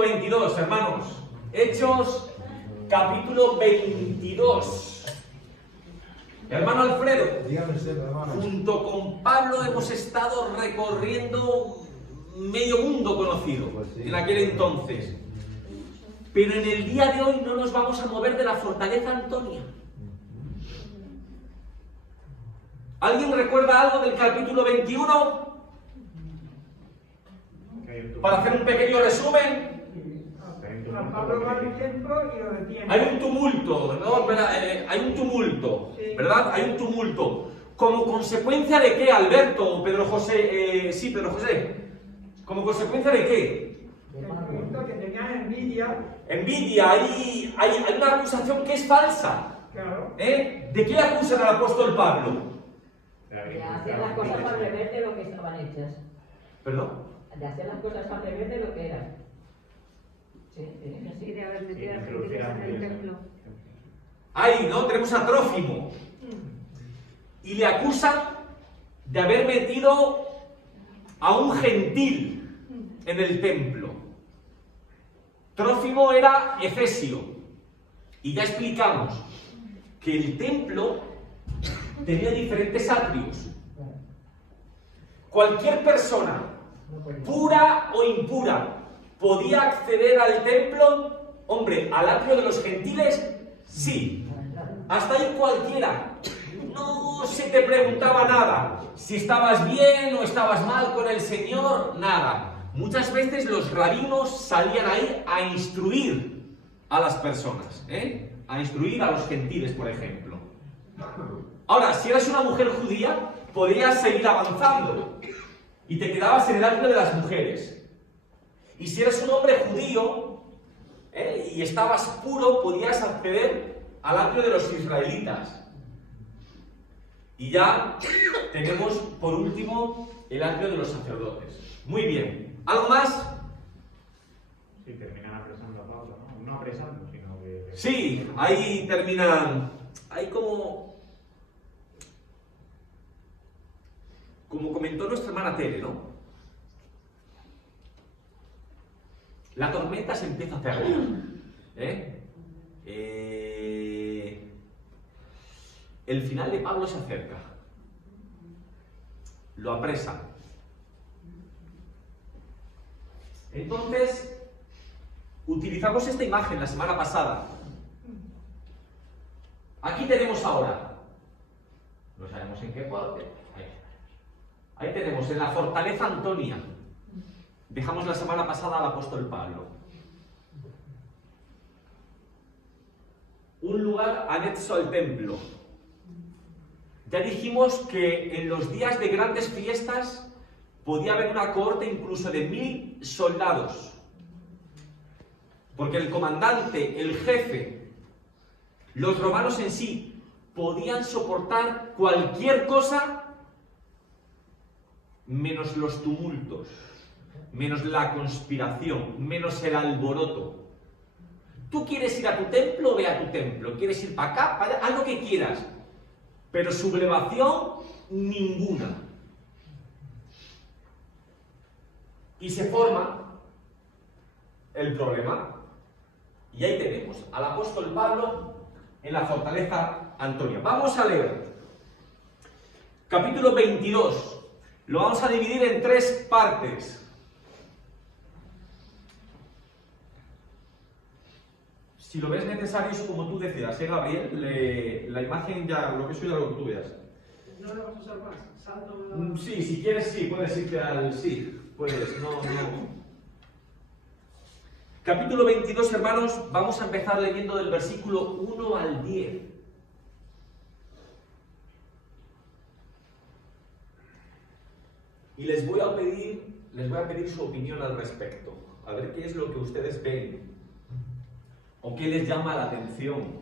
22, hermanos. Hechos, capítulo 22. Hermano Alfredo, junto con Pablo hemos estado recorriendo medio mundo conocido en aquel entonces. Pero en el día de hoy no nos vamos a mover de la fortaleza Antonia. ¿Alguien recuerda algo del capítulo 21? Para hacer un pequeño resumen. Hay un tumulto, ¿no? Hay un tumulto, ¿verdad? Hay un tumulto. ¿Como consecuencia de qué, Alberto? Pedro José, sí, Pedro José. ¿Como consecuencia de qué? Que tenían envidia. Envidia, hay una acusación que es falsa. Claro. ¿De qué acusan al apóstol Pablo? De hacer las cosas al revés de lo que estaban hechas. ¿Perdón? De hacer las cosas al revés de lo que eran. Sí, Y de haber metido a gentiles en el templo. Ahí, ¿no? Tenemos a Trófimo. Y le acusan de haber metido a un gentil en el templo. Trófimo era efesio. Y ya explicamos que el templo tenía diferentes atrios. Cualquier persona, pura o impura, podía acceder al templo. Hombre, al atrio de los gentiles, sí. Hasta ahí cualquiera. No se te preguntaba nada. Si estabas bien o estabas mal con el Señor, nada. Muchas veces los rabinos salían ahí a instruir a las personas, a instruir a los gentiles, por ejemplo. Ahora, si eras una mujer judía, podías seguir avanzando y te quedabas en el atrio de las mujeres. Y si eres un hombre judío y estabas puro, podías acceder al atrio de los israelitas. Y ya tenemos, por último, el atrio de los sacerdotes. Muy bien. ¿Algo más? Sí, terminan apresando a Pablo, ¿no? No apresando, sino que... Sí, ahí terminan... Hay como comentó nuestra hermana Tere, ¿no? La tormenta se empieza a hacer. El final de Pablo se acerca. Lo apresan. Entonces, utilizamos esta imagen la semana pasada. Aquí tenemos ahora. No sabemos en qué parte. Ahí tenemos, en la fortaleza Antonia. Dejamos la semana pasada al apóstol Pablo. Un lugar anexo al templo. Ya dijimos que en los días de grandes fiestas podía haber una cohorte incluso de 1000 soldados. Porque el comandante, el jefe, los romanos en sí, podían soportar cualquier cosa menos los tumultos, menos la conspiración, menos el alboroto. Tú quieres ir a tu templo, ve a tu templo. Quieres ir para acá, para allá, haz lo que quieras. Pero sublevación ninguna. Y se forma el problema. Y ahí tenemos al apóstol Pablo en la fortaleza Antonia. Vamos a leer. Capítulo 22. Lo vamos a dividir en 3 partes. Si lo ves necesario, es como tú decidas, Gabriel. La imagen ya, lo que eso ya lo que tú veas. ¿No lo vas a usar más? Salto... Sí, si quieres, sí, puedes irte al... Sí, puedes, no. Capítulo 22, hermanos, vamos a empezar leyendo del versículo 1 al 10. Y les voy a pedir su opinión al respecto. A ver qué es lo que ustedes ven. ¿O qué les llama la atención?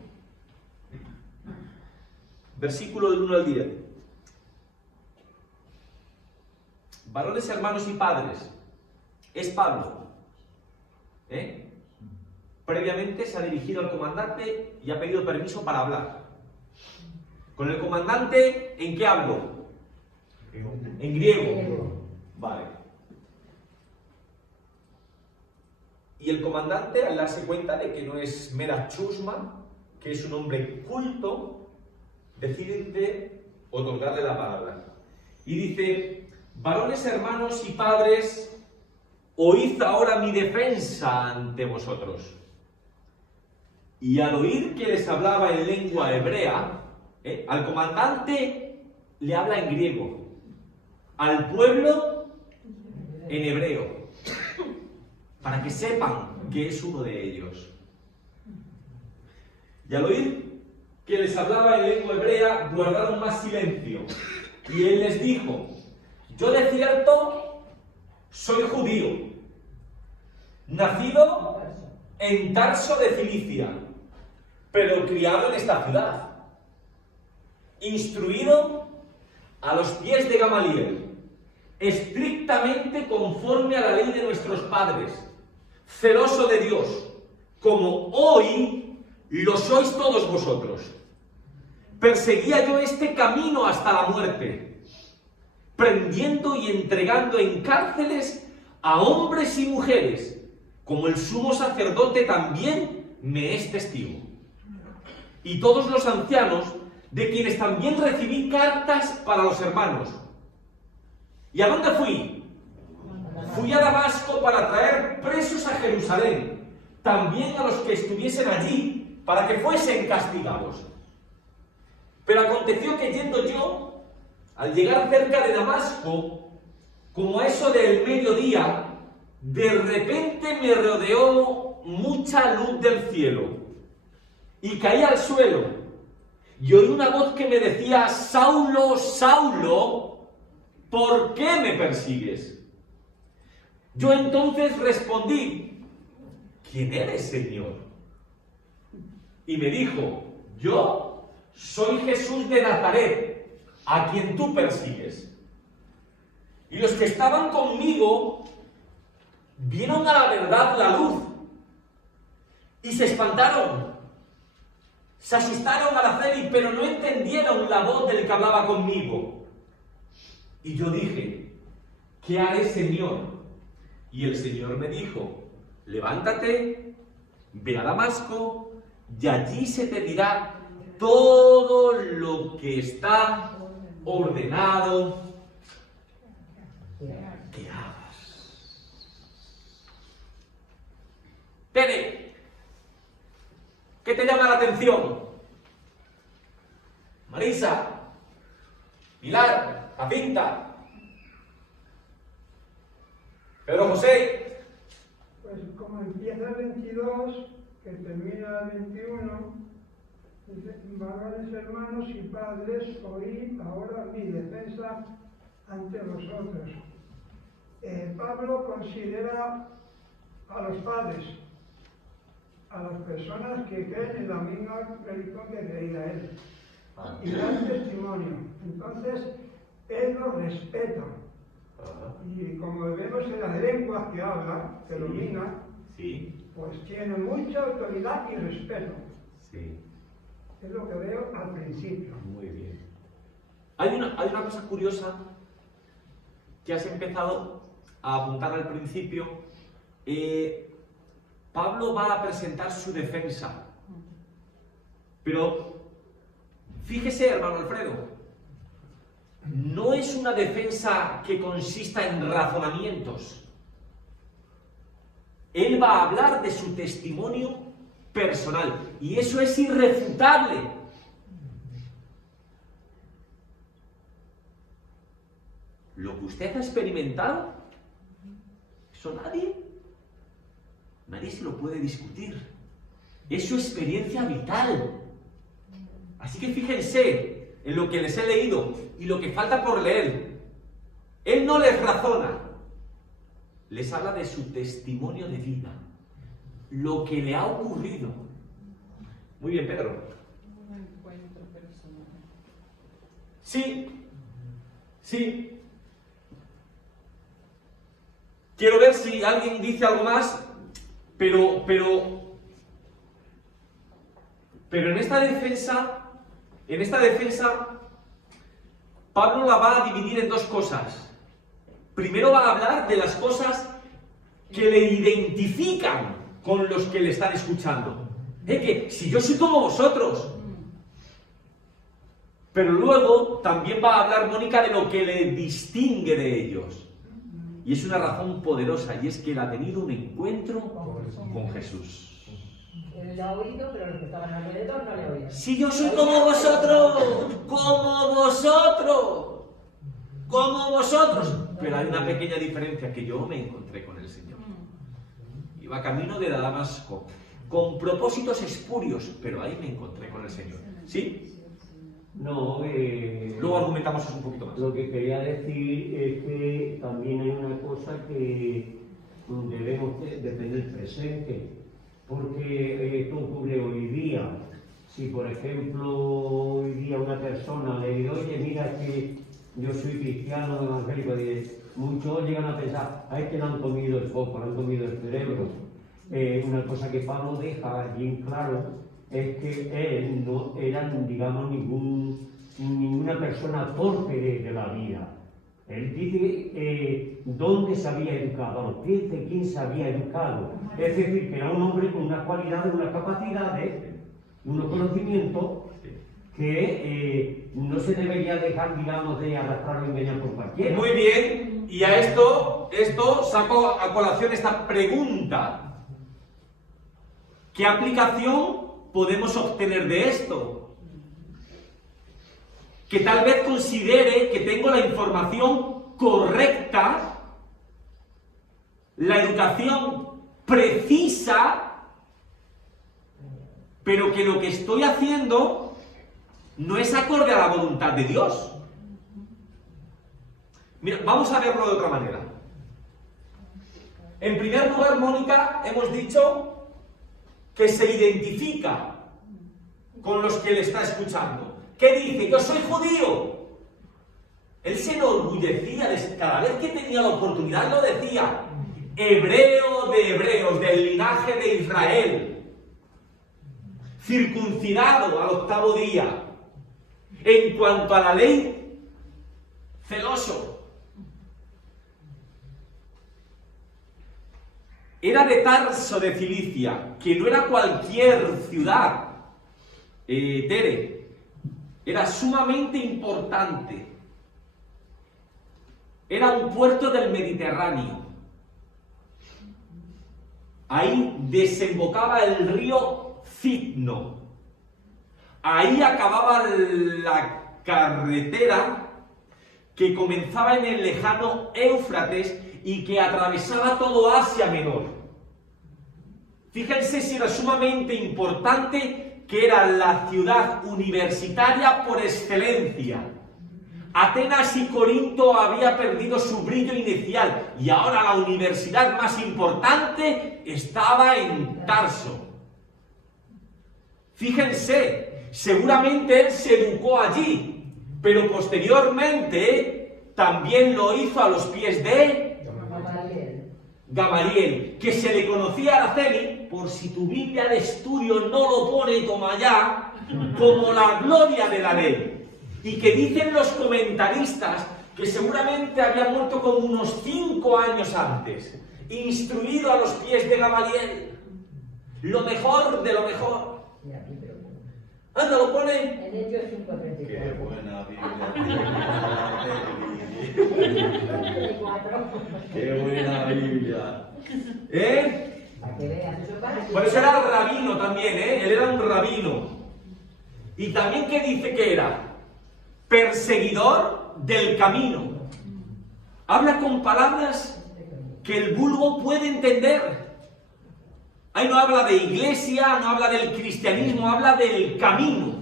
Versículo del 1 al 10. Varones, hermanos y padres, es Pablo. Previamente se ha dirigido al comandante y ha pedido permiso para hablar. Con el comandante, ¿en qué hablo? En griego. Vale. Y el comandante, al darse cuenta de que no es mera chusma, que es un hombre culto, decide otorgarle la palabra. Y dice: varones, hermanos y padres, oíd ahora mi defensa ante vosotros. Y al oír que les hablaba en lengua hebrea, al comandante le habla en griego, al pueblo en hebreo, para que sepan que es uno de ellos. Y al oír que les hablaba en lengua hebrea, guardaron más silencio. Y él les dijo: yo de cierto soy judío, nacido en Tarso de Cilicia, pero criado en esta ciudad, instruido a los pies de Gamaliel, estrictamente conforme a la ley de nuestros padres, celoso de Dios, como hoy lo sois todos vosotros. Perseguía yo este camino hasta la muerte, prendiendo y entregando en cárceles a hombres y mujeres, como el sumo sacerdote también me es testigo. Y todos los ancianos, de quienes también recibí cartas para los hermanos. ¿Y a dónde fui? Fui a Damasco para traer presos a Jerusalén, también a los que estuviesen allí, para que fuesen castigados. Pero aconteció que yendo yo, al llegar cerca de Damasco, como a eso del mediodía, de repente me rodeó mucha luz del cielo, y caí al suelo, y oí una voz que me decía: Saulo, Saulo, ¿por qué me persigues? Yo entonces respondí: ¿quién eres, Señor? Y me dijo: yo soy Jesús de Nazaret, a quien tú persigues. Y los que estaban conmigo vieron a la verdad la luz y se espantaron. Se asustaron al hacer, pero no entendieron la voz del que hablaba conmigo. Y yo dije: ¿qué haré, Señor? Y el Señor me dijo: levántate, ve a Damasco, y allí se te dirá todo lo que está ordenado que hagas. Tere, ¿qué te llama la atención? Marisa, Pilar, Jacinta, Pedro José. Pues como empieza el 22, que termina el 21, dice: varones, hermanos y padres, oíd ahora mi defensa ante vosotros. Pablo considera a los padres, a las personas que creen en la misma religión que creía él, y dan testimonio. Entonces, él los respeta. Y como vemos en las lenguas que habla, que domina, pues tiene mucha autoridad y respeto. Sí. Es lo que veo al principio. Muy bien. Hay una cosa curiosa que has empezado a apuntar al principio. Pablo va a presentar su defensa. Pero fíjese, hermano Alfredo, no es una defensa que consista en razonamientos. Él va a hablar de su testimonio personal, y eso es irrefutable. Lo que usted ha experimentado, eso nadie se lo puede discutir. Es su experiencia vital. Así que fíjense en lo que les he leído y lo que falta por leer. Él no les razona, les habla de su testimonio de vida, lo que le ha ocurrido. Muy bien, Pedro. Un encuentro personal. Sí. Quiero ver si alguien dice algo más, pero en esta defensa, Pablo la va a dividir en dos cosas. Primero va a hablar de las cosas que le identifican con los que le están escuchando. Que si yo soy como vosotros. Pero luego también va a hablar Mónica de lo que le distingue de ellos. Y es una razón poderosa, y es que él ha tenido un encuentro con Jesús. Él lo ha oído, pero los que estaban alrededor no le oían. Si yo soy como vosotros, como vosotros. Pero hay una pequeña diferencia, que yo me encontré con el Señor. Iba camino de Damasco, con propósitos espurios, pero ahí me encontré con el Señor. ¿Sí? No, Luego argumentamos un poquito más. lo que quería decir es que también hay una cosa que debemos tener presente, porque esto ocurre hoy día. Si, por ejemplo, hoy día una persona le dice, oye, mira que yo soy cristiano evangélico, muchos llegan a pensar, a este le han comido el foco, le han comido el cerebro. Una cosa que Pablo deja allí en claro es que él no era, digamos, ninguna persona torpe de la vida. Él dice dónde se había educado, a los pies de quién se había educado. Es decir, que era un hombre con unas cualidades, unas capacidades, unos conocimientos que no se debería dejar, digamos, de arrastrar o engañar por cualquiera. Muy bien, y a esto saco a colación esta pregunta. ¿Qué aplicación podemos obtener de esto? Que tal vez considere que tengo la información correcta, la educación precisa, pero que lo que estoy haciendo no es acorde a la voluntad de Dios. Mira, vamos a verlo de otra manera. En primer lugar, Mónica, hemos dicho que se identifica con los que le está escuchando. ¿Qué dice? Yo soy judío. Él se enorgullecía, cada vez que tenía la oportunidad lo decía. Hebreo de hebreos, del linaje de Israel. Circuncidado al 8º día. En cuanto a la ley, celoso. Era de Tarso de Cilicia, que no era cualquier ciudad, Tere. Era sumamente importante. Era un puerto del Mediterráneo. Ahí desembocaba el río Citno. Ahí acababa la carretera que comenzaba en el lejano Éufrates y que atravesaba todo Asia Menor. Fíjense si era sumamente importante, que era la ciudad universitaria por excelencia. Atenas y Corinto había perdido su brillo inicial y ahora la universidad más importante estaba en Tarso. Fíjense, seguramente él se educó allí, pero posteriormente también lo hizo a los pies de Gamaliel, que se le conocía a Araceli, por si tu Biblia de estudio no lo pone, toma ya, como la gloria de la ley. Y que dicen los comentaristas que seguramente había muerto como unos 5 años antes, instruido a los pies de Gamaliel. Lo mejor de lo mejor. Anda, lo pone. En Hechos 5:34. Qué buena Biblia. Qué buena Biblia. Para que veas, eso para que... Por eso era rabino también, él era un rabino. Y también, ¿qué dice que era? Perseguidor del camino. Habla con palabras que el vulgo puede entender. Ahí no habla de iglesia, no habla del cristianismo, habla del camino.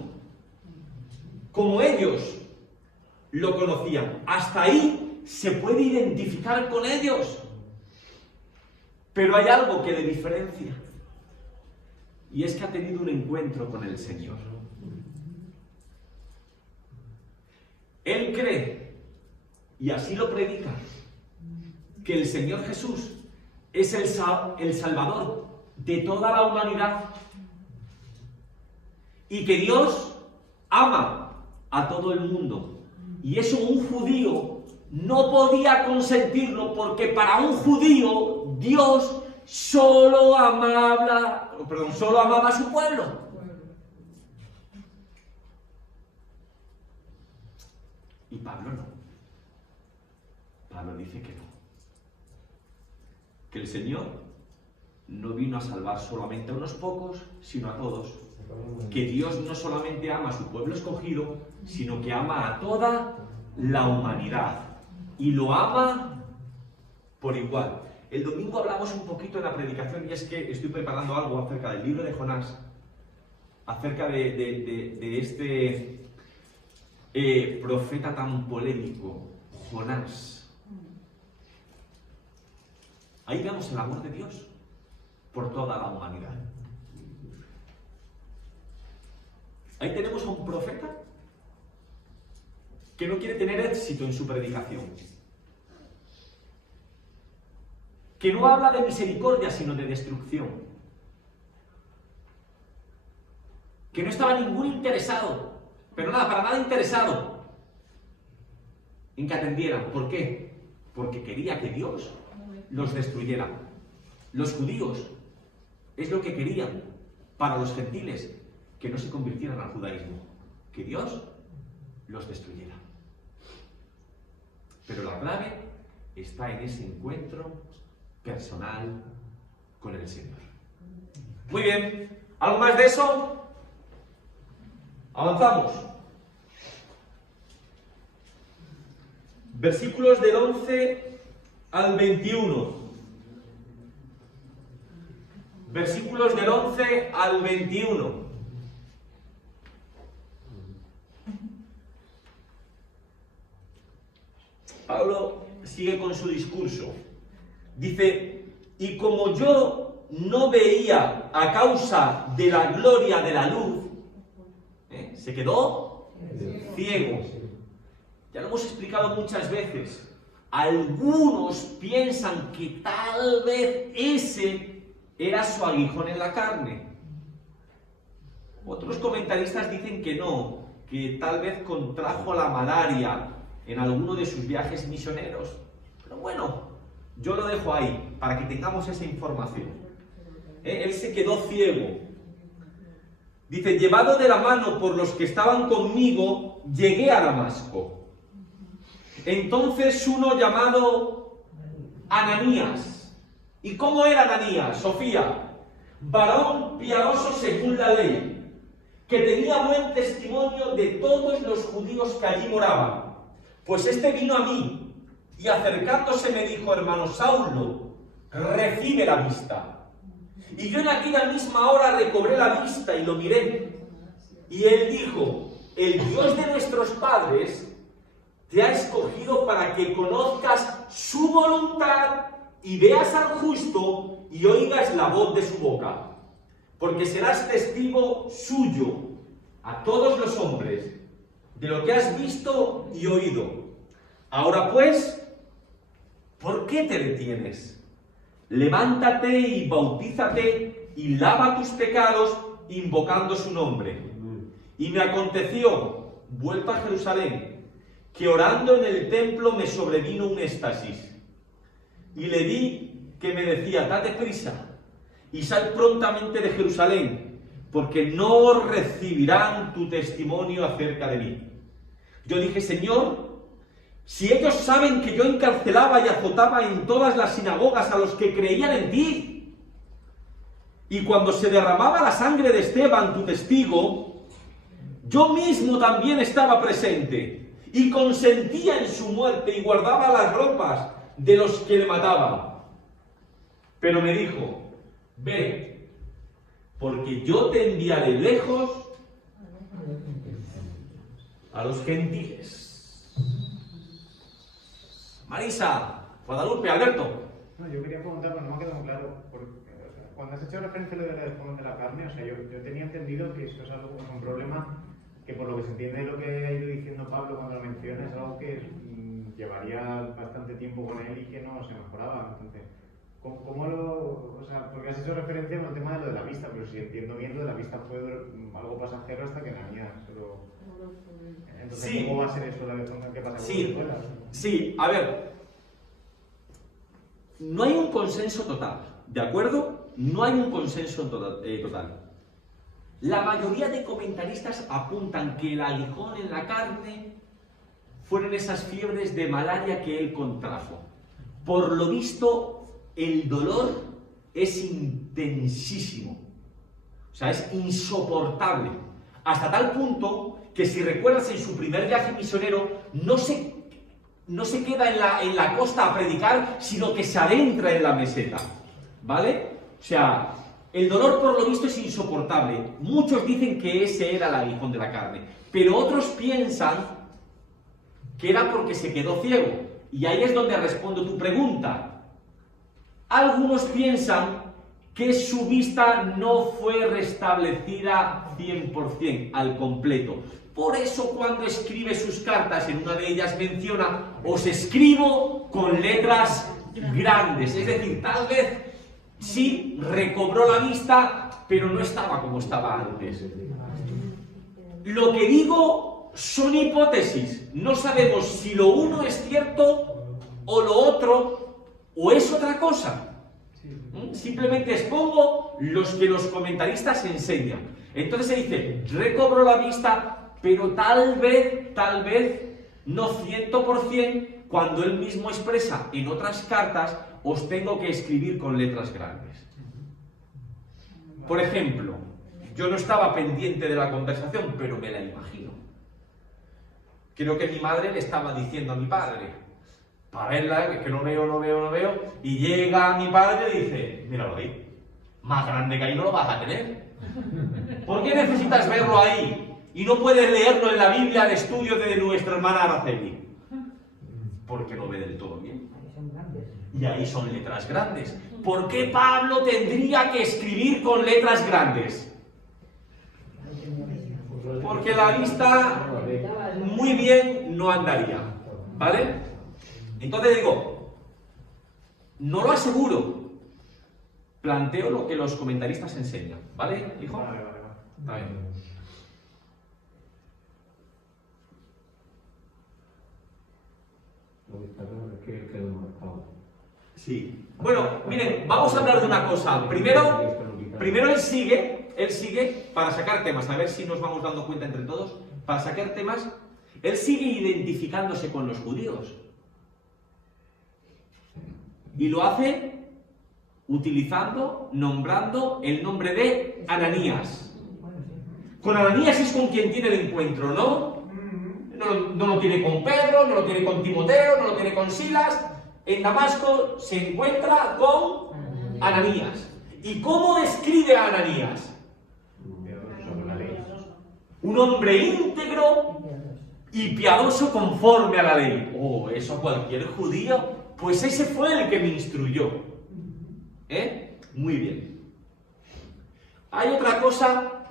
Como ellos lo conocían. Hasta ahí se puede identificar con ellos. Pero hay algo que le diferencia. Y es que ha tenido un encuentro con el Señor. Él cree, y así lo predica, que el Señor Jesús es el Salvador de toda la humanidad y que Dios ama a todo el mundo. Y eso un judío no podía consentirlo, porque para un judío Dios solo amaba a su pueblo. Y Pablo no. Pablo dice que no. Que el Señor no vino a salvar solamente a unos pocos, sino a todos. Que Dios no solamente ama a su pueblo escogido, sino que ama a toda la humanidad. Y lo ama por igual. El domingo hablamos un poquito en la predicación, y es que estoy preparando algo acerca del libro de Jonás, acerca de este profeta tan polémico, Jonás. Ahí vemos el amor de Dios por toda la humanidad. Ahí tenemos a un profeta que no quiere tener éxito en su predicación, que no habla de misericordia sino de destrucción, que no estaba ningún interesado, pero nada, para nada interesado en que atendieran. ¿Por qué? Porque quería que Dios los destruyera. Los judíos es lo que querían para los gentiles, que no se convirtieran al judaísmo, que Dios los destruyera. Pero la clave está en ese encuentro personal con el Señor. Muy bien, ¿algo más de eso? Avanzamos. Versículos del 11 al 21. Versículos del 11 al 21. Pablo sigue con su discurso. Dice, y como yo no veía a causa de la gloria de la luz, se quedó ciego. Ya lo hemos explicado muchas veces. Algunos piensan que tal vez ese era su aguijón en la carne. Otros comentaristas dicen que no, que tal vez contrajo la malaria en alguno de sus viajes misioneros. Pero bueno, yo lo dejo ahí, para que tengamos esa información. Él se quedó ciego. Dice, llevado de la mano por los que estaban conmigo, llegué a Damasco. Entonces uno llamado Ananías. ¿Y cómo era Ananías, Sofía? Varón piadoso según la ley, que tenía buen testimonio de todos los judíos que allí moraban. Pues este vino a mí, y acercándose me dijo, hermano Saulo, recibe la vista. Y yo en aquella misma hora recobré la vista y lo miré. Y él dijo, el Dios de nuestros padres te ha escogido para que conozcas su voluntad y veas al justo y oigas la voz de su boca. Porque serás testigo suyo a todos los hombres de lo que has visto y oído. Ahora pues, ¿por qué te detienes? Levántate y bautízate y lava tus pecados invocando su nombre. Y me aconteció, vuelto a Jerusalén, que orando en el templo me sobrevino un éxtasis. Y le di que me decía, date prisa y sal prontamente de Jerusalén, porque no recibirán tu testimonio acerca de mí. Yo dije, Señor, si ellos saben que yo encarcelaba y azotaba en todas las sinagogas a los que creían en ti, y cuando se derramaba la sangre de Esteban, tu testigo, yo mismo también estaba presente, y consentía en su muerte y guardaba las ropas de los que le mataban. Pero me dijo, ve, porque yo te enviaré lejos a los gentiles. Marisa, Guadalupe, Alberto. No, yo quería preguntar, pero no me ha quedado muy claro. Porque, o sea, cuando has hecho referencia a lo de la carne, o sea, yo tenía entendido que eso es algo, un problema que por lo que se entiende de lo que ha ido diciendo Pablo cuando lo menciona, es algo que llevaría bastante tiempo con él y que no se mejoraba. Entonces, ¿cómo lo...? O sea, porque has hecho referencia al tema de lo de la vista, pero si entiendo bien, lo de la vista fue algo pasajero hasta que Ananías lo... Entonces, Sí. ¿cómo va a ser eso? ¿Qué pasa con Sí, las escuelas? sí, a ver, no hay un consenso total, ¿De acuerdo? No hay un consenso total. La mayoría de comentaristas apuntan que el aguijón en la carne fueron esas fiebres de malaria que él contrajo. Por lo visto, el dolor es intensísimo. O sea, es insoportable. Hasta tal punto que, si recuerdas, en su primer viaje misionero no se queda en la costa a predicar, sino que se adentra en la meseta. ¿Vale? O sea, el dolor por lo visto es insoportable. Muchos dicen que ese era el aguijón de la carne, pero otros piensan que era porque se quedó ciego. Y ahí es donde respondo tu pregunta. Algunos piensan que su vista no fue restablecida 100%, al completo. Por eso, cuando escribe sus cartas, en una de ellas menciona: os escribo con letras grandes. Es decir, tal vez sí recobró la vista, pero no estaba como estaba antes. Lo que digo son hipótesis. No sabemos si lo uno es cierto o lo otro o es otra cosa. Simplemente expongo los que los comentaristas enseñan. Entonces se dice: recobró la vista, pero tal vez, no 100%, cuando él mismo expresa en otras cartas: os tengo que escribir con letras grandes. Por ejemplo, yo no estaba pendiente de la conversación, pero me la imagino. Creo que mi madre le estaba diciendo a mi padre, para verla, que no veo, y llega mi padre y dice: míralo ahí, más grande que ahí no lo vas a tener. ¿Por qué necesitas verlo ahí y no puedes leerlo en la Biblia de estudio de nuestra hermana Araceli? Porque no ve del todo bien. Y ahí son letras grandes. ¿Por qué Pablo tendría que escribir con letras grandes? Porque la vista muy bien no andaría, ¿vale? Entonces digo, no lo aseguro, planteo lo que los comentaristas enseñan, ¿vale, hijo? Vale. Está bien. Sí. Bueno, miren, vamos a hablar de una cosa. Primero él sigue para sacar temas, a ver si nos vamos dando cuenta entre todos, para sacar temas, él sigue identificándose con los judíos. Y lo hace nombrando el nombre de Ananías. Con Ananías es con quien tiene el encuentro, ¿no? No lo tiene con Pedro, no lo tiene con Timoteo, no lo tiene con Silas. En Damasco se encuentra con Ananías. ¿Y cómo describe a Ananías? Un hombre íntegro y piadoso conforme a la ley. Oh, eso cualquier judío. Pues ese fue el que me instruyó. Muy bien. Hay otra cosa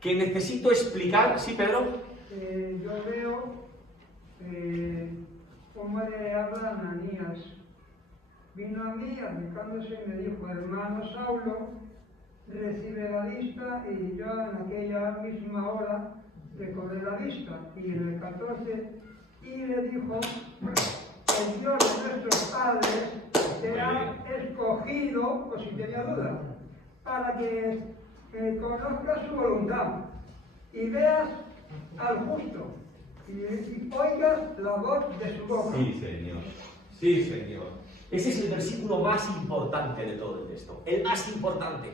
que necesito explicar. ¿Sí, Pedro? Yo veo cómo le habla Ananías. Vino a mí acercándose y me dijo: hermano Saulo, recibe la vista, y yo en aquella misma hora recobré la vista. Y en el 14, y le dijo: el Dios de nuestros padres te ha escogido, por si tenía duda, para que conozcas su voluntad y veas al justo y oigas la voz de su boca. Sí, Señor. Sí, Señor. Ese es el versículo más importante de todo el texto. El más importante.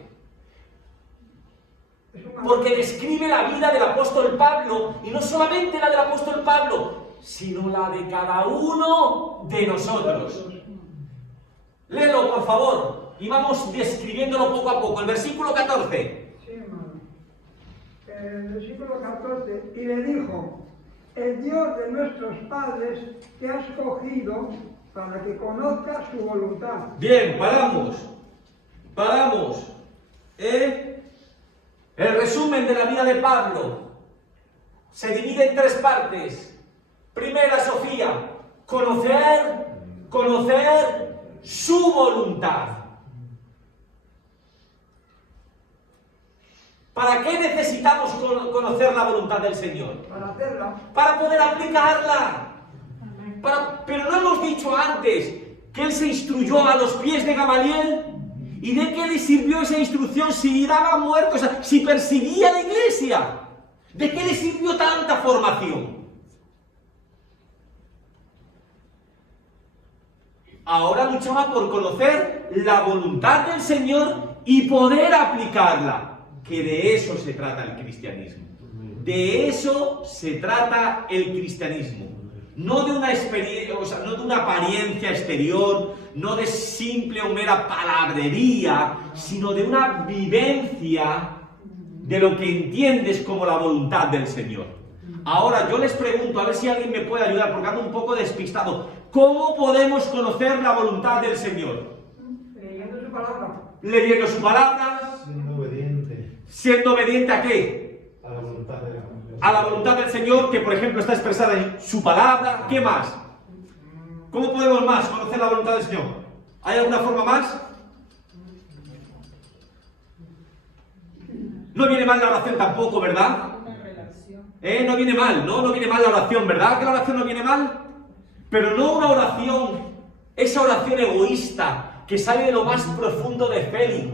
Porque describe la vida del apóstol Pablo, y no solamente la del apóstol Pablo, sino la de cada uno de nosotros. Léelo, por favor, y vamos describiéndolo poco a poco. El versículo 14. Sí, hermano. El versículo 14, y le dijo: el Dios de nuestros padres te ha escogido para que conozcas su voluntad. Bien, paramos. El resumen de la vida de Pablo se divide en 3 partes. Primera, Sofía, conocer su voluntad. ¿Para qué necesitamos conocer la voluntad del Señor? Para hacerla. Para poder aplicarla. Pero no hemos dicho antes que él se instruyó a los pies de Gamaliel ¿Y de qué le sirvió esa instrucción si daba muertos, si perseguía a la iglesia? ¿De qué le sirvió tanta formación? Ahora luchaba por conocer la voluntad del Señor y poder aplicarla, que de eso se trata el cristianismo. De eso se trata el cristianismo. No de una experiencia, o sea, no de una apariencia exterior, no de simple o mera palabrería, sino de una vivencia de lo que entiendes como la voluntad del Señor. Ahora yo les pregunto, a ver si alguien me puede ayudar, porque ando un poco despistado. ¿Cómo podemos conocer la voluntad del Señor? Leyendo su palabra. Leyendo su palabra. Siendo obediente ¿Siendo obediente a qué? a la voluntad de Dios. A la voluntad del Señor, que por ejemplo está expresada en su palabra. ¿Qué más? ¿Cómo podemos más conocer la voluntad del Señor? ¿Hay alguna forma más? No viene mal la oración tampoco, ¿verdad? No viene mal, ¿no? No viene mal la oración, ¿verdad? ¿Que la oración no viene mal? Pero no una oración, esa oración egoísta, que sale de lo más profundo de Félix,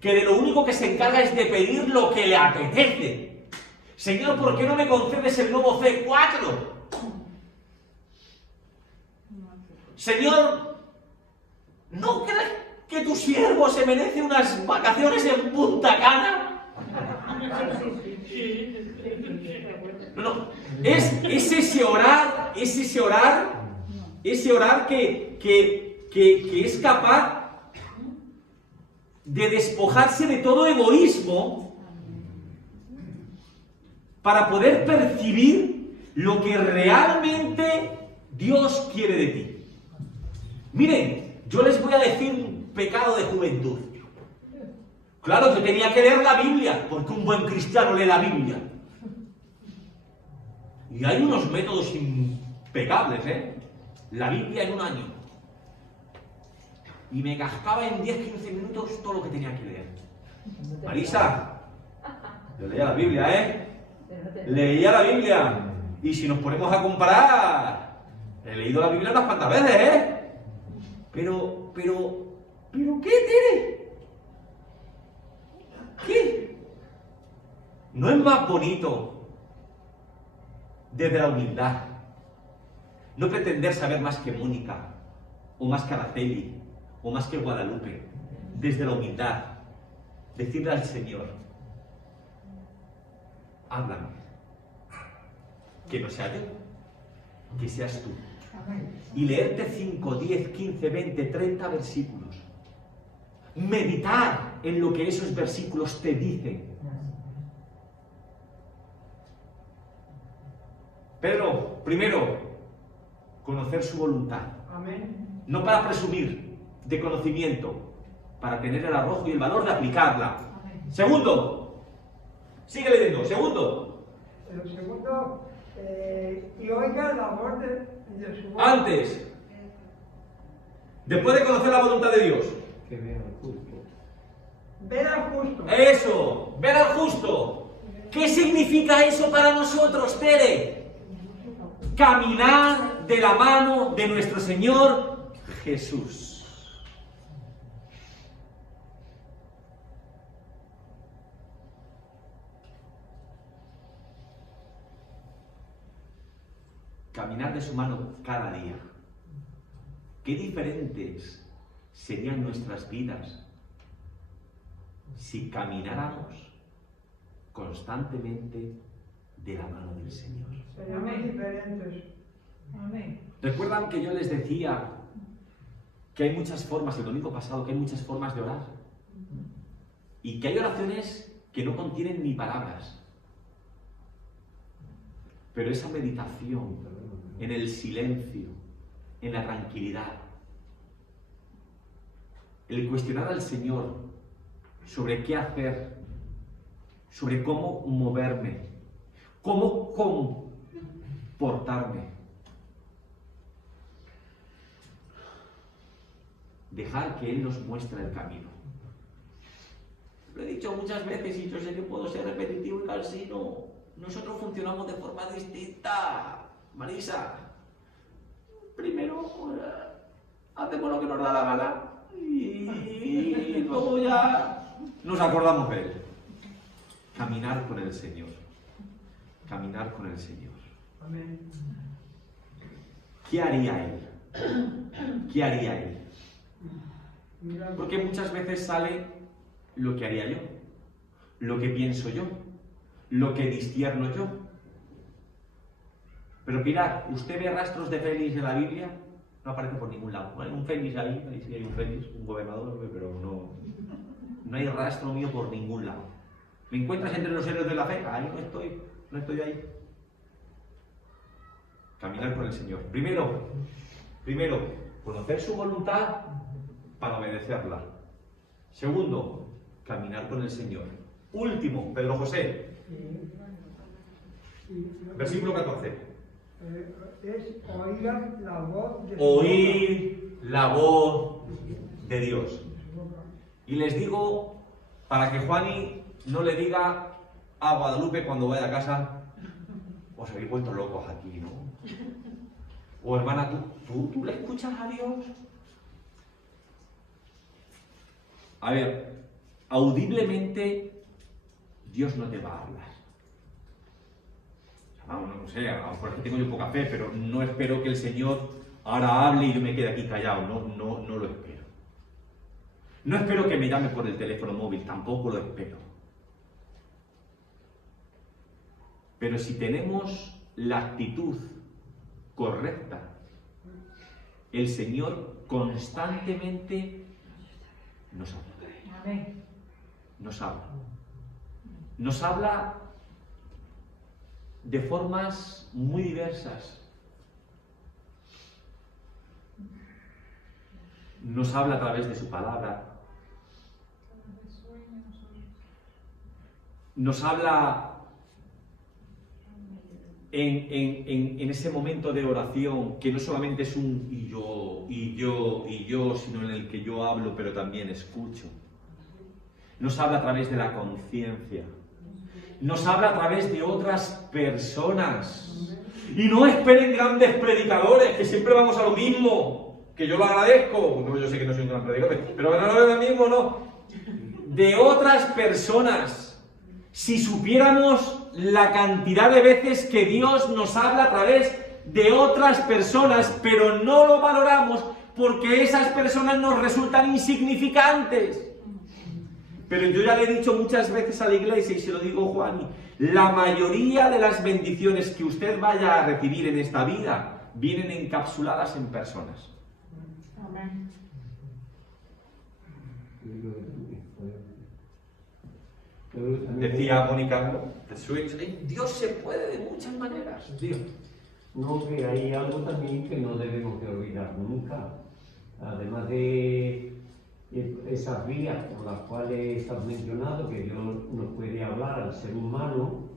que de lo único que se encarga es de pedir lo que le apetece. Señor, ¿por qué no me concedes el nuevo C4? Señor, ¿no crees que tu siervo se merece unas vacaciones en Punta Cana? No, es ese orar que es capaz de despojarse de todo egoísmo para poder percibir lo que realmente Dios quiere de ti. Miren, yo les voy a decir un pecado de juventud. Claro, yo tenía que leer la Biblia, porque un buen cristiano lee la Biblia. Y hay unos métodos impecables, ¿eh? La Biblia en un año. Y me gastaba en 10-15 minutos todo lo que tenía que leer. Marisa, yo leía la Biblia, ¿eh? Leía la Biblia. Y si nos ponemos a comparar, he leído la Biblia unas cuantas veces, ¿eh? Pero, ¿qué, Tere? ¿Qué? ¿No es más bonito desde la humildad no pretender saber más que Mónica, o más que Araceli, o más que Guadalupe? Desde la humildad, decirle al Señor, háblame, que no sea yo, que seas tú. Y leerte 5, 10, 15, 20, 30 versículos. Meditar en lo que esos versículos te dicen. Pedro, primero, conocer su voluntad. Amén. No para presumir de conocimiento, para tener el arrojo y el valor de aplicarla. Segundo, sigue leyendo. Segundo, El segundo, y oiga la voz de su voz. antes, después de conocer la voluntad de Dios. Que vea el justo. Ver al justo. Eso, ver al justo. ¿Qué significa eso para nosotros, Tere? Caminar de la mano de nuestro Señor Jesús. Caminar de su mano cada día. Qué diferentes serían nuestras vidas si camináramos constantemente de la mano del Señor. Seríamos diferentes. Amén. ¿Recuerdan que yo les decía que hay muchas formas, el domingo pasado, que hay muchas formas de orar? Y que hay oraciones que no contienen ni palabras. Pero esa meditación en el silencio, en la tranquilidad, el cuestionar al Señor sobre qué hacer, sobre cómo moverme, cómo comportarme. Dejar que Él nos muestre el camino. Lo he dicho muchas veces y yo sé que puedo ser repetitivo y cansino. Nosotros funcionamos de forma distinta, Marisa. Primero, hacemos lo que nos da la gana y y luego ya nos acordamos de él. Caminar con el Señor. Caminar con el Señor. Amén. ¿Qué haría Él? ¿Qué haría Él? Mira, Porque muchas veces sale lo que haría yo, lo que pienso yo, lo que discierno yo. Pero mirad, usted ve rastros de Félix en la Biblia, no aparece por ningún lado. Hay un Félix ahí sí hay un Félix, un gobernador, pero no hay rastro mío por ningún lado. ¿Me encuentras entre los héroes de la fe? Ahí no estoy ahí. Caminar con el Señor. Primero, conocer su voluntad para obedecerla. Segundo, caminar con el Señor. Último, Pedro José, versículo 14. Es oír la voz de Oír la voz de Dios. Y les digo, para que Juani no le diga a Guadalupe cuando vaya a casa, os habéis vuelto locos aquí, ¿no? O hermana, ¿tú le escuchas a Dios? A ver, audiblemente Dios no te va a hablar. No sé, a lo mejor es que tengo yo poca fe, pero no espero que el Señor ahora hable y yo me quede aquí callado, no lo espero. No espero que me llame por el teléfono móvil, tampoco lo espero. Pero si tenemos la actitud correcta, el Señor constantemente nos habla. Nos habla. Nos habla de formas muy diversas. Nos habla a través de su palabra. Nos habla en ese momento de oración que no solamente es un y yo, sino en el que yo hablo pero también escucho. Nos habla a través de la conciencia. Nos habla a través de otras personas. Y no esperen grandes predicadores, que siempre vamos a lo mismo, que yo lo agradezco. No, yo sé que no soy un gran predicador, pero no es lo mismo, no. De otras personas. Si supiéramos la cantidad de veces que Dios nos habla a través de otras personas, pero no lo valoramos porque esas personas nos resultan insignificantes. Pero yo ya le he dicho muchas veces a la iglesia, y se lo digo Juan, la mayoría de las bendiciones que usted vaya a recibir en esta vida vienen encapsuladas en personas. Amén. Decía Mónica, Dios se puede de muchas maneras. Dios. No, que hay algo también que no debemos de olvidar nunca. Además de esas vías por las cuales estás mencionado, que Dios nos puede hablar al ser humano,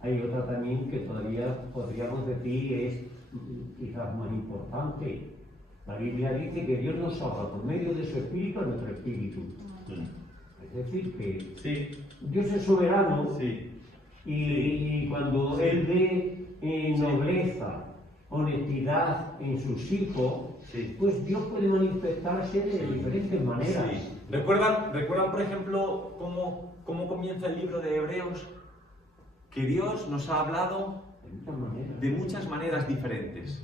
hay otra también que todavía podríamos decir es quizás más importante. La Biblia dice que Dios nos habla por medio de su espíritu a nuestro espíritu. Es decir, que Dios es soberano y cuando Él ve nobleza, honestidad en sus hijos, pues Dios puede manifestarse de diferentes maneras. ¿Recuerdan, por ejemplo, cómo comienza el libro de Hebreos? Que Dios nos ha hablado de muchas maneras diferentes.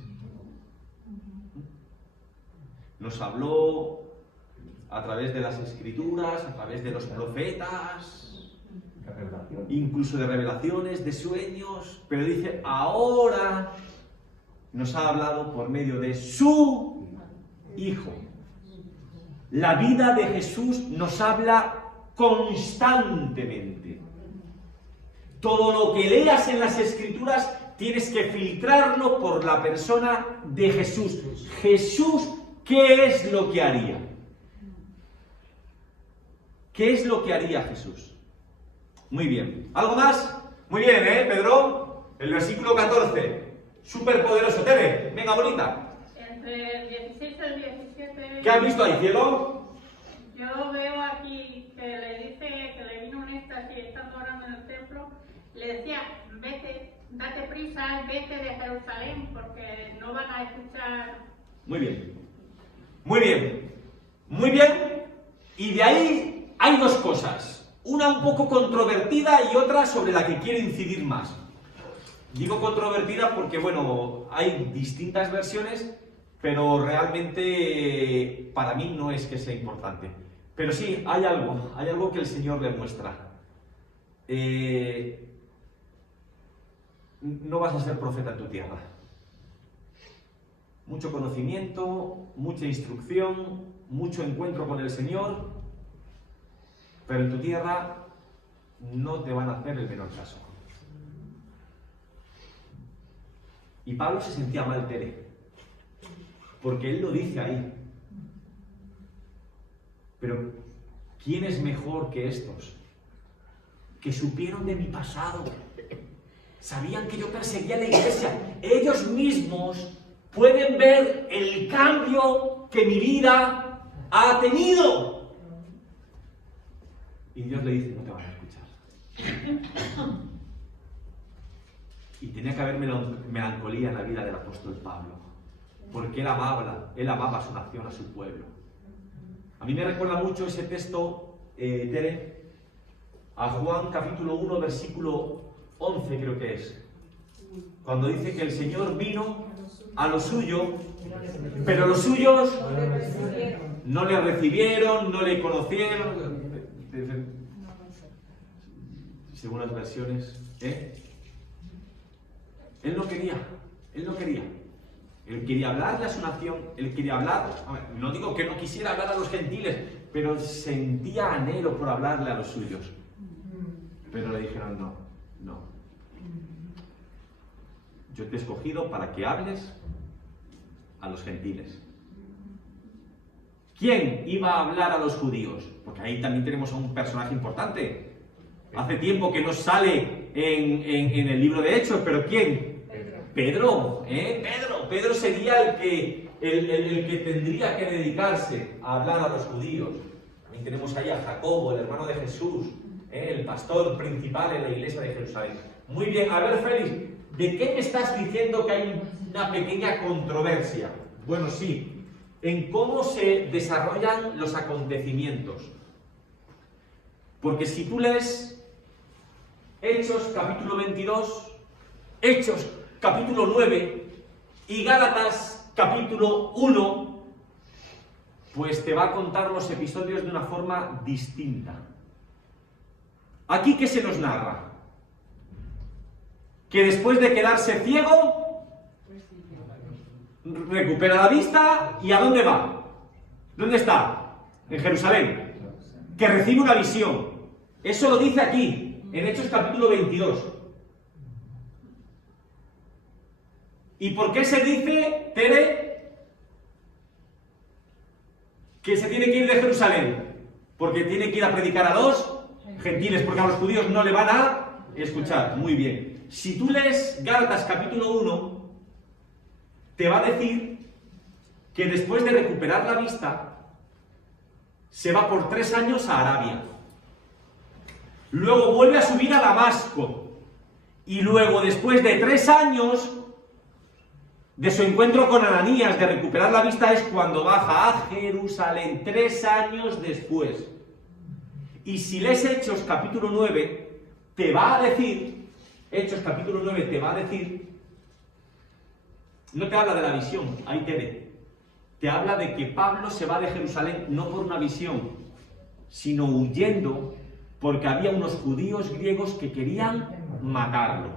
Nos habló a través de las escrituras, a través de los profetas, incluso de revelaciones, de sueños, pero dice, ahora nos ha hablado por medio de su Hijo. La vida de Jesús nos habla constantemente. Todo lo que leas en las escrituras tienes que filtrarlo por la persona de Jesús. Jesús, ¿qué es lo que haría? ¿Qué es lo que haría Jesús? Muy bien. ¿Algo más? Muy bien, Pedro? El versículo 14. Súper poderoso. Tere, venga, bonita. Entre el 16 y el 17... ¿Qué has visto ahí, cielo? Yo veo aquí que le dice que le vino un éxtasis estando orando en el templo. Le decía, vete, date prisa, vete de Jerusalén, porque no van a escuchar... Muy bien. Muy bien. Muy bien. Y de ahí hay dos cosas, una un poco controvertida y otra sobre la que quiero incidir más. Digo controvertida porque, bueno, hay distintas versiones, pero realmente para mí no es que sea importante. Pero sí, hay algo que el Señor le muestra. No vas a ser profeta en tu tierra. Mucho conocimiento, mucha instrucción, mucho encuentro con el Señor, pero en tu tierra no te van a hacer el menor caso. Y Pablo se sentía mal, Tere, porque él lo dice ahí. Pero ¿quién es mejor que estos? Que supieron de mi pasado, sabían que yo perseguía la iglesia, ellos mismos pueden ver el cambio que mi vida ha tenido. Y Dios le dice, no te van a escuchar. Y tenía que haber melancolía en la vida del apóstol Pablo, porque él amaba a su nación, a su pueblo. A mí me recuerda mucho ese texto, Tere, a Juan capítulo 1, versículo 11 creo que es, cuando dice que el Señor vino a lo suyo, pero los suyos no le recibieron, no le conocieron, según las versiones, Él no quería. Él quería hablarle a su nación, él quería hablar, no digo que no quisiera hablar a los gentiles, pero sentía anhelo por hablarle a los suyos. Pero le dijeron, no. Yo te he escogido para que hables a los gentiles. ¿Quién iba a hablar a los judíos? Porque ahí también tenemos a un personaje importante. Hace tiempo que no sale en el libro de Hechos, pero ¿quién? Pedro. Pedro sería el que tendría que dedicarse a hablar a los judíos. También tenemos ahí a Jacobo, el hermano de Jesús, el pastor principal en la iglesia de Jerusalén. Muy bien, a ver, Félix, ¿de qué me estás diciendo que hay una pequeña controversia? Bueno, sí, en cómo se desarrollan los acontecimientos. Porque si tú lees Hechos capítulo 22, Hechos capítulo 9 y Gálatas capítulo 1, pues te va a contar los episodios de una forma distinta. Aquí, ¿qué se nos narra? Que después de quedarse ciego, recupera la vista y ¿a dónde va? ¿Dónde está? En Jerusalén. Que recibe una visión. Eso lo dice aquí, en Hechos capítulo 22. ¿Y por qué se dice, Tere, que se tiene que ir de Jerusalén? Porque tiene que ir a predicar a los gentiles, porque a los judíos no le van a escuchar. Muy bien. Si tú lees Gálatas capítulo 1, te va a decir que después de recuperar la vista, se va por 3 años a Arabia. Luego vuelve a subir a Damasco. Y luego, después de 3 años de su encuentro con Ananías, de recuperar la vista, es cuando baja a Jerusalén, 3 años después. Y si lees Hechos capítulo 9, te va a decir, Hechos capítulo 9 te va a decir, no te habla de la visión, ahí te habla de que Pablo se va de Jerusalén no por una visión, sino huyendo, porque había unos judíos griegos que querían matarlo.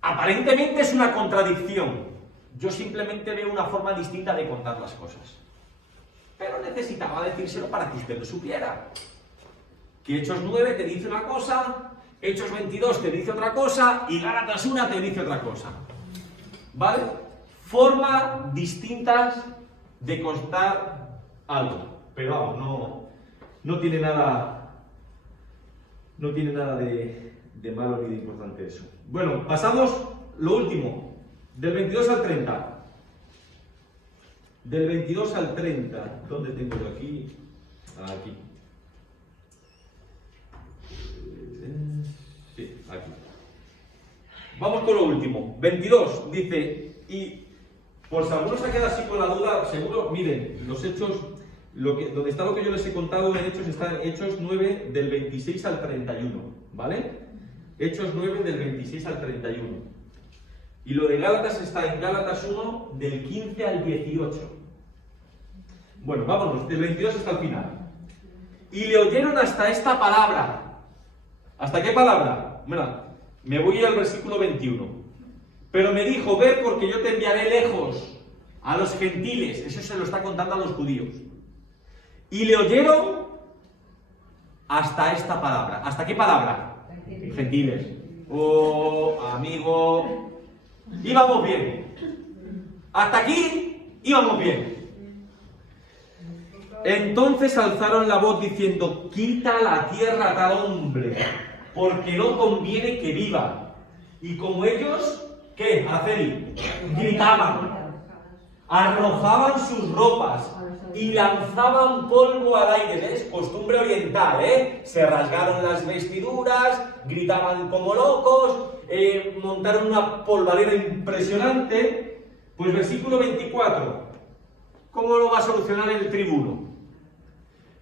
Aparentemente es una contradicción. Yo simplemente veo una forma distinta de contar las cosas. Pero necesitaba decírselo para que usted lo supiera. Que Hechos 9 te dice una cosa, Hechos 22 te dice otra cosa y Gálatas 1 te dice otra cosa. ¿Vale? Formas distintas de contar algo. Pero vamos, no tiene nada de malo ni de importante eso. Bueno, pasamos lo último, del 22 al 30. Del 22 al 30, ¿dónde tengo yo aquí? Aquí. Sí, aquí. Vamos con lo último. 22 dice, y Por si alguno se ha quedado así con la duda, seguro, miren, los hechos, donde está lo que yo les he contado en Hechos, está en Hechos 9 del 26 al 31, ¿vale? Hechos 9 del 26 al 31. Y lo de Gálatas está en Gálatas 1 del 15 al 18. Bueno, vámonos, del 22 hasta el final. Y le oyeron hasta esta palabra. ¿Hasta qué palabra? Mira, me voy al versículo 21. Pero me dijo, ve porque yo te enviaré lejos a los gentiles. Eso se lo está contando a los judíos. Y le oyeron hasta esta palabra. ¿Hasta qué palabra? Gentiles. Oh, amigo. Íbamos bien. Hasta aquí íbamos bien. Entonces alzaron la voz diciendo, quita la tierra a tal hombre, porque no conviene que viva. Y como ellos... ¿qué? Araceli, gritaban, arrojaban sus ropas y lanzaban polvo al aire. Es costumbre oriental, ¿eh? Se rasgaron las vestiduras, gritaban como locos, montaron una polvareda impresionante. Pues versículo 24, ¿cómo lo va a solucionar el tribuno?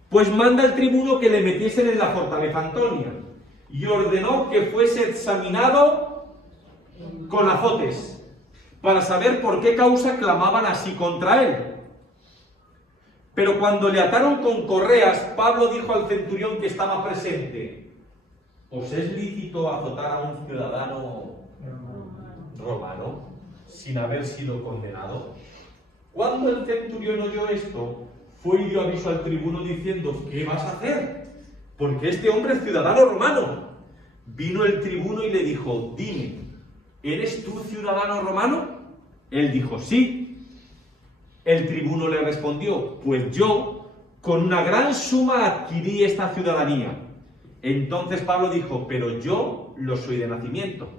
Pues manda el tribuno que le metiesen en la fortaleza Antonia y ordenó que fuese examinado con azotes, para saber por qué causa clamaban así contra él. Pero cuando le ataron con correas, Pablo dijo al centurión que estaba presente, ¿os es lícito azotar a un ciudadano romano sin haber sido condenado? Cuando el centurión oyó esto, fue y dio aviso al tribuno diciendo, ¿qué vas a hacer? Porque este hombre es ciudadano romano. Vino el tribuno y le dijo, dime, ¿eres tú ciudadano romano? Él dijo, sí. El tribuno le respondió, pues yo con una gran suma adquirí esta ciudadanía. Entonces Pablo dijo, pero yo lo soy de nacimiento.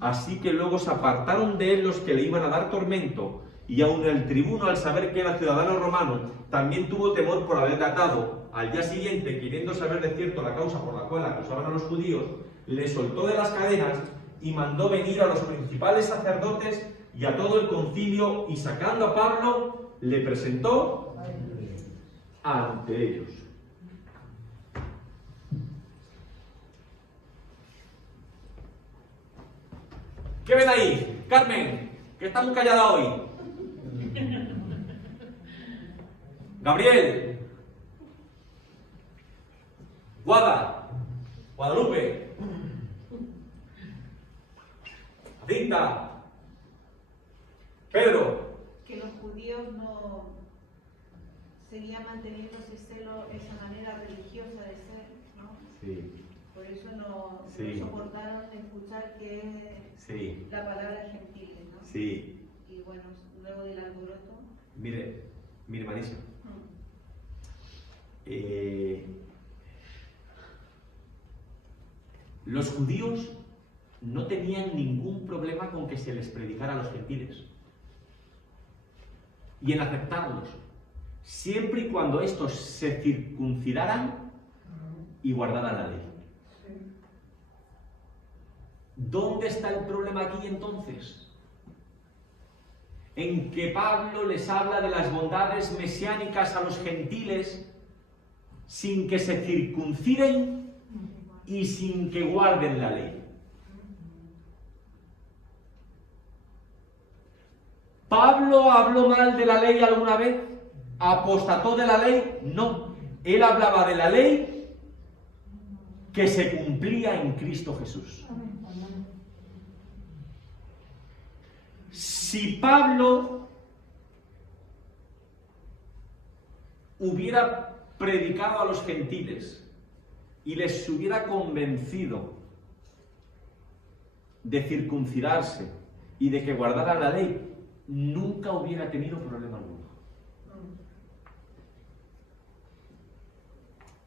Así que luego se apartaron de él los que le iban a dar tormento, y aun el tribuno, al saber que era ciudadano romano, también tuvo temor por haberle atado. Al día siguiente, queriendo saber de cierto la causa por la cual acusaban a los judíos, le soltó de las cadenas y mandó venir a los principales sacerdotes y a todo el concilio, y sacando a Pablo, le presentó ante ellos. ¿Qué ven ahí? Carmen, que está muy callada hoy. Gabriel. Guadalupe. Jacinta. Pedro. Que los judíos no seguían manteniendo ese celo, esa manera religiosa de ser, ¿no? Sí. Por eso no Sí. soportaron escuchar que Sí. la palabra gentiles, ¿no? Sí. Y bueno, luego del alboroto. Mire, Marisa. Los judíos no tenían ningún problema con que se les predicara a los gentiles y en aceptarlos, siempre y cuando estos se circuncidaran y guardaran la ley. ¿Dónde está el problema aquí entonces? En que Pablo les habla de las bondades mesiánicas a los gentiles sin que se circunciden y sin que guarden la ley. ¿Pablo habló mal de la ley alguna vez? ¿Apostató de la ley? No. Él hablaba de la ley que se cumplía en Cristo Jesús. Si Pablo hubiera predicado a los gentiles y les hubiera convencido de circuncidarse y de que guardaran la ley, nunca hubiera tenido problema alguno.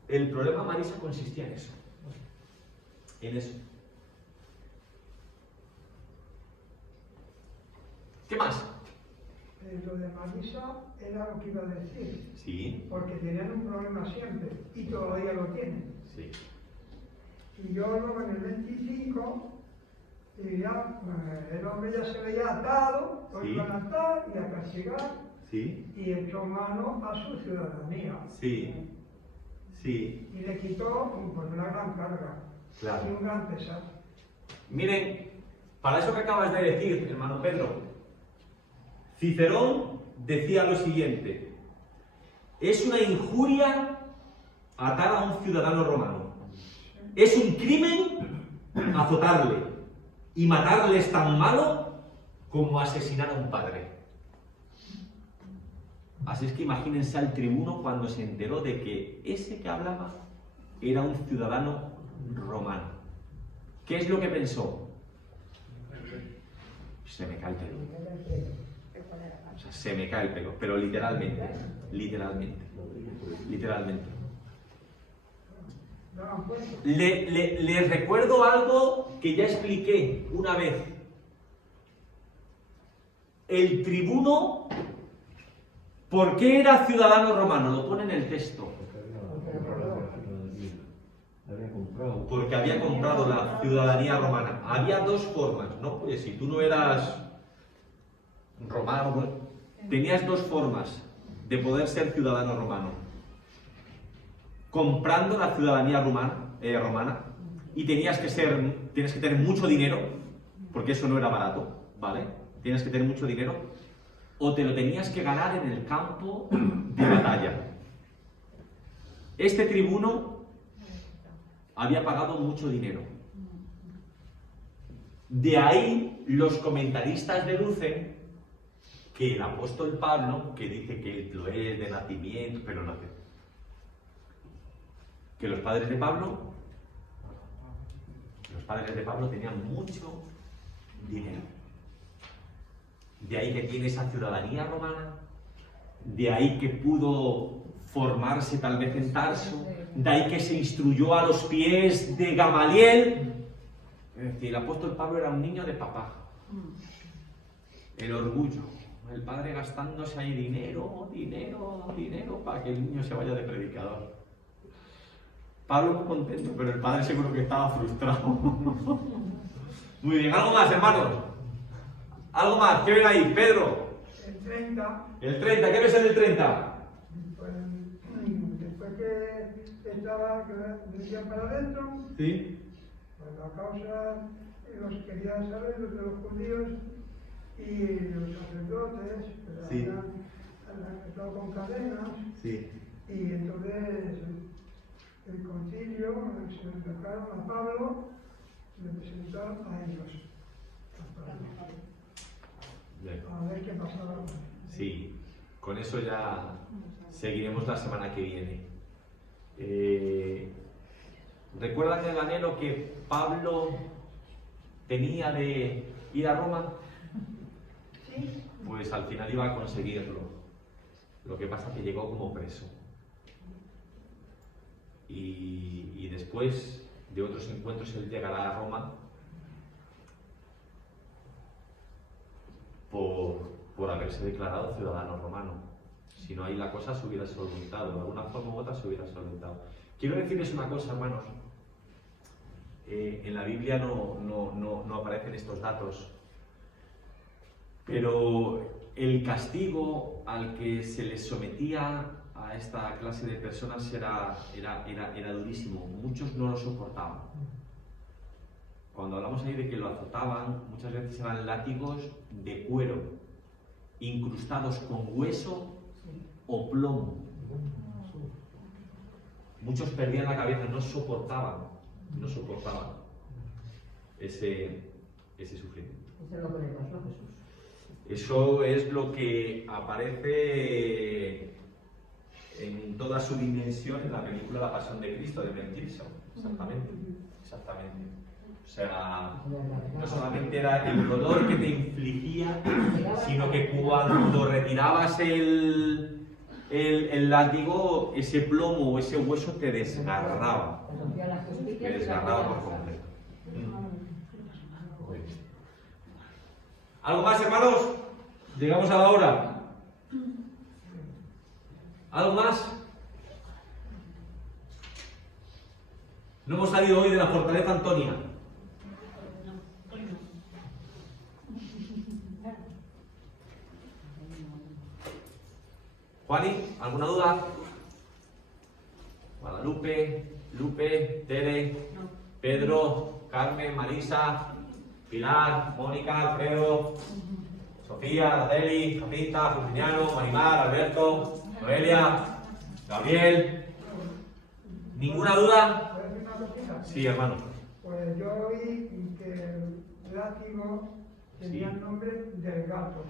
El problema, Marisa, consistía en eso. En eso. ¿Qué más? Lo de Marisa era lo que iba a decir. Sí. Porque tenían un problema siempre y todavía lo tienen. Sí. Y yo luego en el 25 Y ya, el hombre ya se veía atado, lo Sí. iban a atar y a castigar, Sí, y echó mano a su ciudadanía. sí, sí, Y le quitó pues, una gran carga claro. y un gran pesar. Miren, para eso que acabas de decir, hermano Pedro, Cicerón decía lo siguiente: es una injuria atar a un ciudadano romano. Es un crimen azotarle, y matarle es tan malo como asesinar a un padre. Así es que imagínense al tribuno cuando se enteró de que ese que hablaba era un ciudadano romano. ¿Qué es lo que pensó? Se me cae el pelo. O sea, se me cae el pelo, pero literalmente, literalmente, literalmente. Les recuerdo algo que ya expliqué una vez. El tribuno, ¿por qué era ciudadano romano? Lo pone en el texto. Porque había comprado la ciudadanía romana. Había dos formas, ¿no? Pues si tú no eras romano, bueno, tenías dos formas de poder ser ciudadano romano. Comprando la ciudadanía romana, y tienes que tener mucho dinero, porque eso no era barato, ¿vale? Tienes que tener mucho dinero, o te lo tenías que ganar en el campo de batalla. Este tribuno había pagado mucho dinero. De ahí los comentaristas deducen que el apóstol Pablo, que dice que lo es de nacimiento, pero no hace, que los padres de Pablo tenían mucho dinero. De ahí que tiene esa ciudadanía romana, de ahí que pudo formarse tal vez en Tarso, de ahí que se instruyó a los pies de Gamaliel. Es decir, el apóstol Pablo era un niño de papá. El orgullo, el padre gastándose ahí dinero para que el niño se vaya de predicador. Pablo muy contento, pero el padre seguro que estaba frustrado. Muy bien, algo más, hermanos. Algo más, ¿qué ven ahí? Pedro. El 30. El 30, ¿qué ves en el 30? Pues, después que estaba de día para adentro, Sí. pues la causa los querían saber, los de los judíos y los sacerdotes, que Sí. habían estado con cadenas, Sí. y entonces el concilio se acercaron a Pablo y le presentaron a ellos. Bien. A ver qué pasaba. Sí, con eso ya seguiremos la semana que viene. ¿Recuerdan el anhelo que Pablo tenía de ir a Roma? Sí. Pues al final iba a conseguirlo. Lo que pasa es que llegó como preso. Y después de otros encuentros él llegará a Roma por haberse declarado ciudadano romano. Si no, ahí la cosa se hubiera solventado, de alguna forma u otra se hubiera solventado. Quiero decirles una cosa, hermanos. En la Biblia no aparecen estos datos, pero el castigo al que se les sometía a esta clase de personas era durísimo. Muchos no lo soportaban. Cuando hablamos ahí de que lo azotaban, muchas veces eran látigos de cuero, incrustados con hueso o plomo. Muchos perdían la cabeza, no soportaban ese sufrimiento. Eso es lo que le pasó a Jesús. Eso es lo que aparece en toda su dimensión en la película La Pasión de Cristo de Mel Gibson. Exactamente. O sea, no solamente era el dolor que te infligía, sino que cuando retirabas el látigo, ese plomo o ese hueso te desgarraba. Te desgarraba por completo. ¿Algo más, hermanos? Llegamos a la hora. ¿Algo más? No hemos salido hoy de la fortaleza Antonia. Juani, ¿alguna duda? Guadalupe, Lupe, Tere, Pedro, Carmen, Marisa, Pilar, Mónica, Alfredo, Sofía, Araceli, Jacinta, Justiniano, Marimar, Alberto, Noelia, Gabriel. ¿Ninguna duda? ¿Puedo decir una cosita? Sí, hermano. Pues yo oí que el látigo tenía el nombre del gato.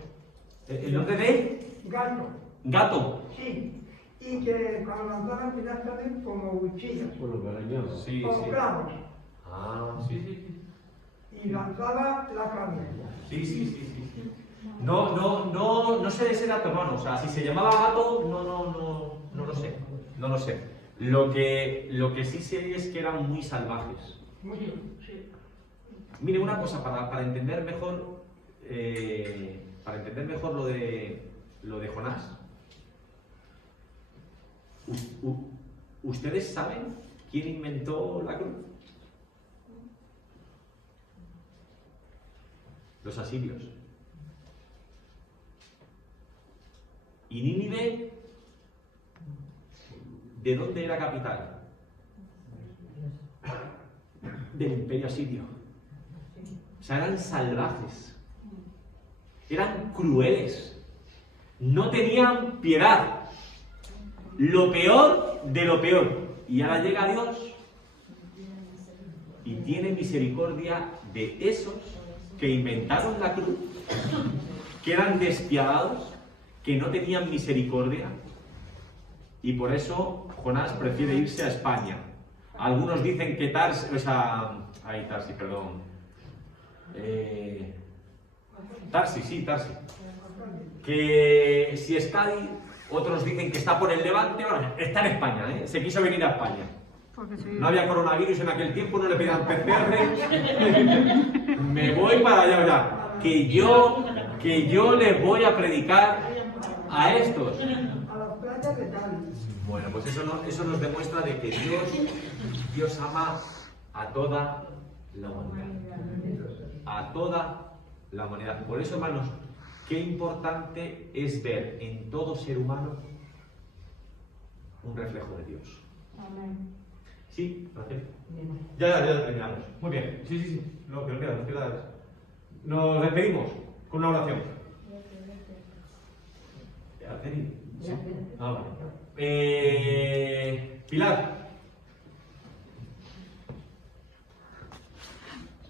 ¿El nombre de? Gato, Gato. sí. Y que cuando lanzaban quizás también como cuchillas Por lo que arañaba. Sí, o sí. clavos. Ah, sí, sí, Y lanzaba la carne. sí. Sí. No sé de ese dato, hermano. O sea, si se llamaba gato, no lo sé. No lo sé. Lo que sí sé es que eran muy salvajes. Mucho, sí. Mire, una cosa, para entender mejor, lo de Jonás. ¿Ustedes saben quién inventó la cruz? Los asirios. ¿Y Nínive? ¿De dónde era capital? Del imperio asirio. O sea, eran salvajes. Eran crueles. No tenían piedad. Lo peor de lo peor. Y ahora llega Dios y tiene misericordia de esos que inventaron la cruz, que eran despiadados, que no tenían misericordia, y por eso Jonás prefiere irse a España. Algunos dicen que Tarsi, que si es Cádiz, otros dicen que está por el Levante, bueno, está en España, ¿eh? Se quiso venir a España. No había coronavirus en aquel tiempo, no le pedían PCR. Me voy para allá, ¿verdad? Que yo les voy a predicar a estos. A las playas de Cádiz. Bueno, pues eso nos demuestra de que Dios ama a toda la humanidad. A toda la humanidad. Por eso, hermanos, qué importante es ver en todo ser humano un reflejo de Dios. Amén. Sí, gracias. Ya terminamos. Muy bien. Sí. Lo que nos queda. Nos despedimos con una oración. ¿Ya? Sí. Ah, vale. Pilar.